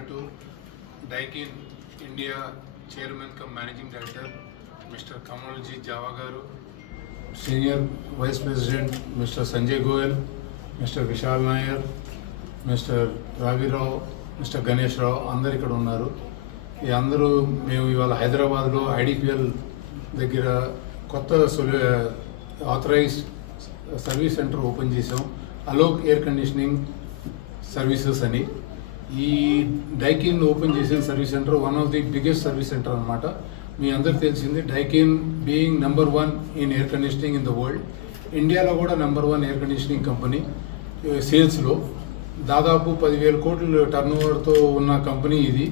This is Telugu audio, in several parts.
చెప్పినట్టు Daikin India chairman cum managing director mister Kamalji Jawa గారు senior vice president mister Sanjay Goyal mister Vishal Nair mister Ravirao mister Ganesh Rao అందరు ఇక్కడ ఉన్నారు. ఈ అందరూ మేము ఇవాళ హైదరాబాద్లో ఐడిపిఎల్ దగ్గర కొత్త సొల్యూ ఆథరైజ్డ్ సర్వీస్ సెంటర్ ఓపెన్ చేసాం అలోక్ ఎయిర్ కండిషనింగ్ సర్వీసెస్ అని. ఈ డైకిన్ ఓపెన్ చేసిన service centre one of the biggest service centre అనమాట మీ అందరికి తెలిసింది Daikin being number one in air conditioning in the world. ఇండియాలో కూడా number one air conditioning company సేల్స్లో. దాదాపు పదివేల కోట్ల టర్న్ ఓవర్తో ఉన్న కంపెనీ ఇది.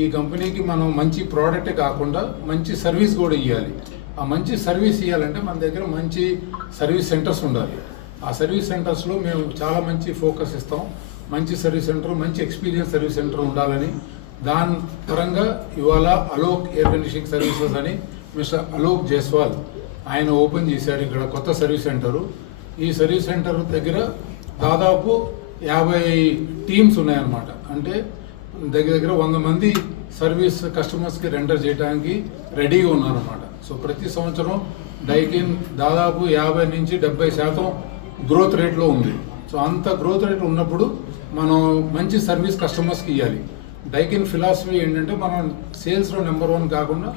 ఈ కంపెనీకి మనం మంచి ప్రోడక్టే కాకుండా మంచి సర్వీస్ కూడా ఇవ్వాలి ఆ మంచి సర్వీస్ ఇవ్వాలంటే మన దగ్గర మంచి సర్వీస్ సెంటర్స్ ఉండాలి. ఆ సర్వీస్ సెంటర్స్లో మేము చాలా మంచి ఫోకస్ ఇస్తాం. మంచి సర్వీస్ సెంటర్ మంచి ఎక్స్పీరియన్స్ సర్వీస్ సెంటర్ ఉండాలని దాని పరంగా ఇవాళ అలోక్ ఎయిర్ కండిషనింగ్ సర్వీసెస్ అని మిస్టర్ అలోక్ జైస్వాల్ ఆయన ఓపెన్ చేశాడు ఇక్కడ కొత్త సర్వీస్ సెంటరు. ఈ సర్వీస్ సెంటర్ దగ్గర దాదాపు యాభై టీమ్స్ ఉన్నాయన్నమాట. అంటే దగ్గర దగ్గర వంద మంది సర్వీస్ కస్టమర్స్కి రెండర్ చేయడానికి రెడీగా ఉన్నారన్నమాట. సో ప్రతి సంవత్సరం డైకిన్ దాదాపు యాభై నుంచి డెబ్బై శాతం గ్రోత్ రేట్లో ఉంది. సో అంత గ్రోత్ రేట్ ఉన్నప్పుడు మనం మంచి సర్వీస్ కస్టమర్స్కి ఇవ్వాలి డైకిన్ ఫిలాసఫీ ఏంటంటే మనం సేల్స్లో నెంబర్ వన్ కాకుండా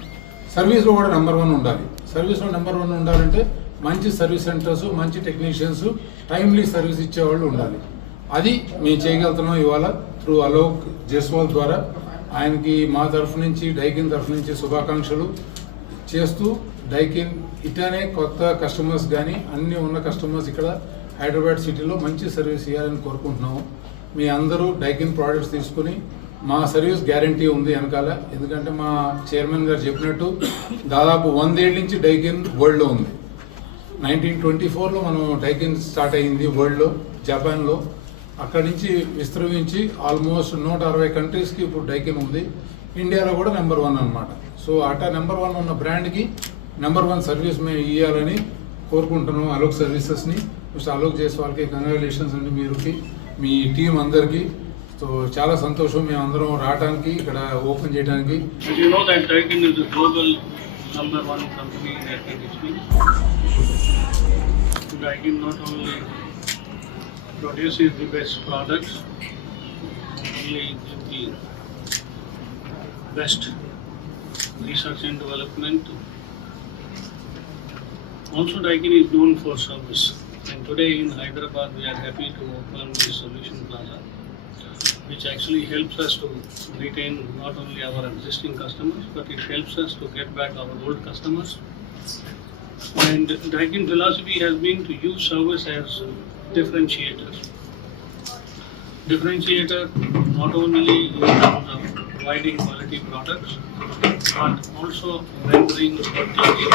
సర్వీస్లో కూడా నెంబర్ వన్ ఉండాలి. సర్వీస్లో నెంబర్ వన్ ఉండాలంటే మంచి సర్వీస్ సెంటర్స్ మంచి టెక్నీషియన్స్ టైమ్లీ సర్వీస్ ఇచ్చేవాళ్ళు ఉండాలి. అది మేము చేయగలుగుతున్నాం ఇవాళ త్రూ అలోక్ జైస్వాల్ ద్వారా. ఆయనకి మా తరఫు నుంచి డైకిన్ తరఫు నుంచి శుభాకాంక్షలు చేస్తూ డైకిన్ ఇట్లానే కొత్త కస్టమర్స్ కానీ అన్నీ ఉన్న కస్టమర్స్ ఇక్కడ హైదరాబాద్ సిటీలో మంచి సర్వీస్ ఇవ్వాలని కోరుకుంటున్నాము. మీ అందరూ డైకిన్ ప్రోడక్ట్స్ తీసుకుని మా సర్వీస్ గ్యారంటీ ఉంది వెనకాల. ఎందుకంటే మా చైర్మన్ గారు చెప్పినట్టు దాదాపు వందేళ్ళ నుంచి డైకిన్ వరల్డ్లో ఉంది. నైన్టీన్ ట్వంటీ ఫోర్లో మనం డైకిన్ స్టార్ట్ అయ్యింది వరల్డ్లో జపాన్లో. అక్కడి నుంచి విస్తరించి ఆల్మోస్ట్ నూట అరవై కంట్రీస్కి ఇప్పుడు డైకిన్ ఉంది. ఇండియాలో కూడా నెంబర్ వన్ అనమాట సో అటా నెంబర్ వన్ ఉన్న బ్రాండ్కి నెంబర్ వన్ సర్వీస్ మేము ఇవ్వాలని కోరుకుంటున్నాం అలోక్ సర్వీసెస్ని. మిస్టర్ అలోక్ జైస్వాల్కి కంగ్రాచులేషన్స్ అండి మీరుకి. మీ టీం అందరికీ సో చాలా సంతోషం మేము అందరం రావడానికి ఇక్కడ ఓపెన్ చేయడానికి As you know that Daikin is a global number one company in air conditioning. Daikin not only produces the best products, only give the best research and development. Also Daikin is known for service. Today in Hyderabad we are happy to open the Solution Plaza which actually helps us to retain not only our existing customers, but it helps us to get back our old customers. And Daikin philosophy has been to use service as. Differentiator Differentiator not only in terms of providing quality products, but also rendering quality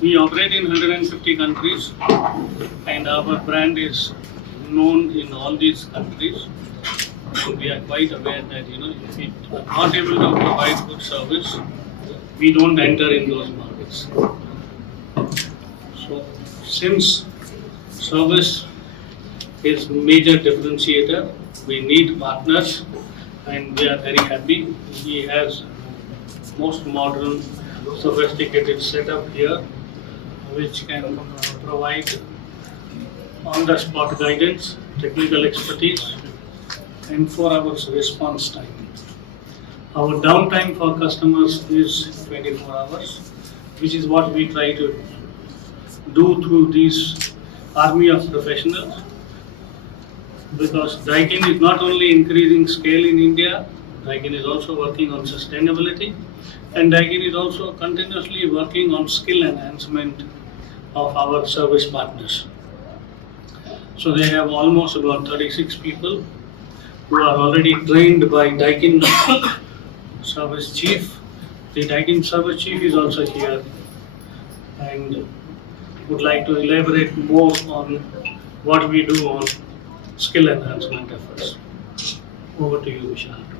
We operate in 150 countries and our brand is known in all these countries. We are quite aware that, you know, if we are not able to provide good service, we don't enter in those markets. So since service is major differentiator, we need partners and we are very happy. He has most modern sophisticated setup here which can uh, provide on-the-spot guidance, technical expertise, and four hours response time. Our downtime for customers is 24 hours, which is what we try to do through these army of professionals. Because Daikin is not only increasing scale in India, Daikin is also working on sustainability, and Daikin is also continuously working on skill enhancement of our service partners. So they have almost about 36 people who are already trained by Daikin service chief. The Daikin service chief is also here and would like to elaborate more on what we do on skill enhancement efforts. Over to you, Vishal.